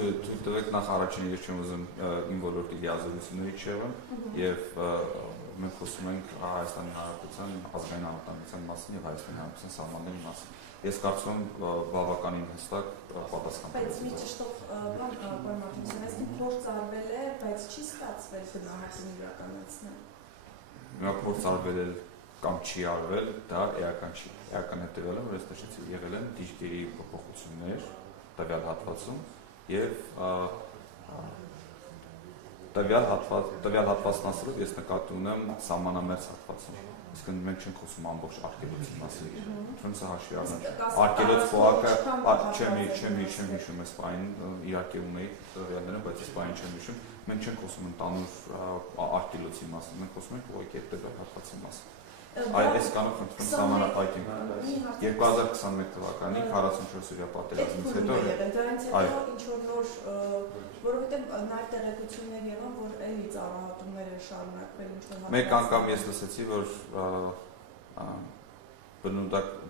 թույլ տվեք նախ առաջին ես չեմ ուզում իմ ոլորտի լիազորություններից շեղեմ եւ մենք խոսում ենք Հայաստանի Հանրապետության ազգային անվտանգության մասին եւ Հայաստանի Հանրապետության սահմանների մասին։ Ես կարծում եմ բավականին հստակ պատասխան։ Բայց մի ճշտով բան Մարտիրոսյան, այսինքն փորձ արվել է, բայց չի ստացվել գնահատում իրականացնել։ Հիմա փորձ արվել է կամ չի արվել, դա էական չի։ Էական հետևյալը, որ այստեղ եղել են դիրքերի փոփոխություններ տվյալ հատվածում եւ տվյալ հատվածն ասելով ես նկատի ունեմ սահմանամերձ հատվածում։ Իսկ մենք չենք խոսում ամբողջ արգելոցի մասին։ Ուրեմն սա հաշվի առնենք։ Արգելոց փողակը չեմ հիշում այս բանին, իհարկե ունեի տվյալները, բայց այս բանին չեմ հիշում։ Մենք չենք խոսում ընդհանուր արգելոցի մասին, մենք խոսում ենք ուղղակի այդ տվյալ հատվածի մասին։ Այս կանոն խնդրում սահմանափակենք 2021 թվականի 44-օրյա պատերազմից հետո ինչ որ նոր որովհետև նաև տեղեկություններ եղան, որ էլի ծառայություններ են շարունակվել ինչ որ մեկ անգամ ես լսեցի, որ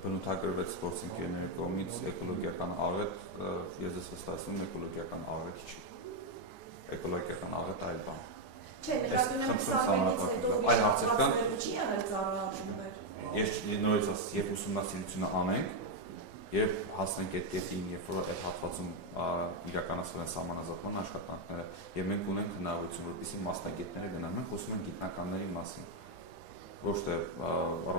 բնութագրվեց գործընկերների կողմից էկոլոգիական աղետ, ես դες վստահեցնում էկոլոգիական աղետ չի։ Էկոլոգիական աղետ այլ բան։ Չէ, նկատում եմ սահմանից հետո այլ հարցեր կան։ Չի եղել ծառայություններ։ Ես նորից ասեմ, երբ ուսումնասիրությունը անենք, երբ հասնենք այդ կետին, երբ որ այդ հատվածում իրականացվել են սահմանազատման աշխատանքները, եւ մենք ունենք հնարավորություն, որպեսզի մասնագետները գնան, մենք խոսում ենք գիտնականների մասին, ոչ թե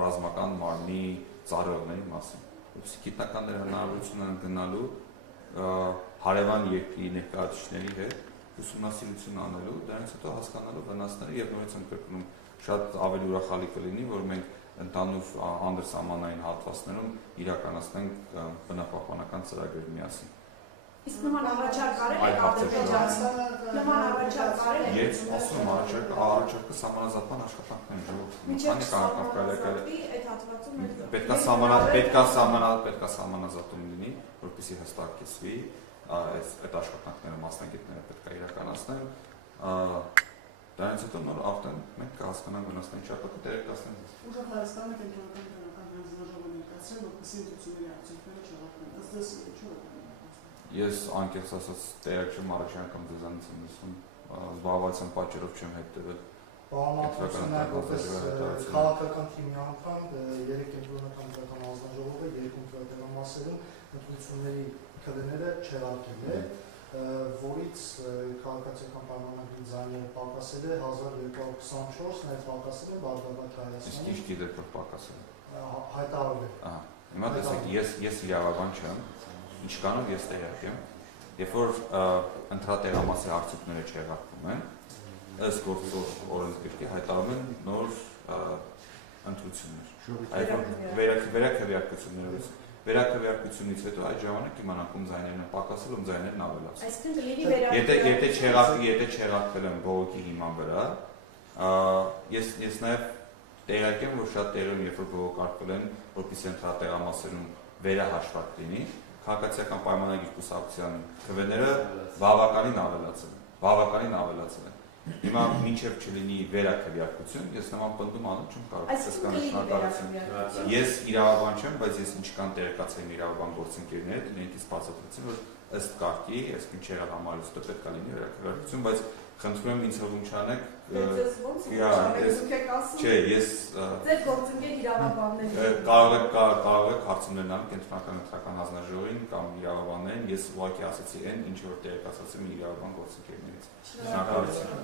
ռազմական մարմնի ծառայողների մասին, որպեսզի գիտնականները հնարավորություն ունեն գնալու հարևան երկրի ներկայացուցիչների հետ ուսումնասիրություն անելու, դրանից հետո հասկանալու վնասները եւ նորից եմ կրկնում, շատ ավելի ուրախալի կլինի, որ մենք ընդհանուր անդրսահմանային հատվածներում իրականացնենք բնապահպանական ծրագրեր միասին։ Իսկ նման առաջարկ արել եք Ադրբեջանը։ Նման առաջարկ արել եք։ Ես ասում եմ առաջարկը սահմանազատման աշխատանքն է, քանի կարելի է այդ հատվածում պետք է սահմանազատում լինի, որպեսզի հստակեցվի այդ աշխատանքները մասնագետները պետք է իրականացնեն։ Դրանից հետո նոր արդեն մենք կհասկանանք վնասների չափը տեղեկացնենք։ Ուժեղ Հայաստանը կենտրոնական հանձնաժողովը ներկայացրել, որպեսզի ինստիտուցիոնների արդյունքները չեղարկվեն։ Ըստ ձեզ ինչու է դա։ Ես անկեղծ ասած տեղյակ չեմ, առաջին անգամ ձեզանից եմ լսում, զբաղվածության պատճառով չեմ հետևել։ Քաղաքական թիմի անդամ 3 կենտրոնական հանձնաժողովը 2 թվականամասերում ընտրությունների քվեները չեղարկել է, որից քաղաքացիական պայմանագրի ձայնը պակասել է 1224, նաև պակասել է Բաղդադի Հայաստանի։ Իսկ ինչ գիտեք, որ պակասել է։ Հայտարարվել է։ Հիմա տեսեք, ես իրավաբան չեմ, ինչ կանով ես տեղյակ եմ, երբ որ ընտրատեղամասի արդյունքները չեղարկվում են, ըստ գործող օրենսգրքի հայտարարում են նոր ընտրություններ։ Վերաքվեարկություններից վերաքվեարկությունից հետո այդ ժամանակ իմանանք ում ձայներն են պակասել, ում ձայներն ավելացել։ Այսինքն կլինի վերաքվեարկություն։ Եթե չեղարկվել են բողոքի հիման վրա, ես նաև տեղյակ եմ, որ շատ տեղերում, երբ որ բողոքարկվել են, որպեսզի ընտրատեղամասերում վերահաշվարկ լինի, քաղաքացիական պայմանագրի կուսակցության քվեները բավականին ավելացել են։ Հիմա մինչև չլինի վերաքվեարկություն, ես նման պնդում անում չեմ կարող։ Ես իրավաբան չեմ, բայց ես ինչքան տեղեկացել եմ իրավաբան գործընկերներից, իրենից բացատրեցին, որ ըստ կարգի, այսինքն չեղավ համարից հետո պետք է լինի վերաքվեարկություն, բայց խնդրում եմ ինձ հողում չանեք։ Չէ, ես ձեր գործընկեր իրավաբաններին կարող եք հարցումներ անել կենտրոնական ընտրական հանձնաժողովին կամ իրավաբաններին, ես ուղղակի ասացի այն, ինչ որ տեղեկացած եմ իրավաբան գործընկերներից։ Շնորհակալություն։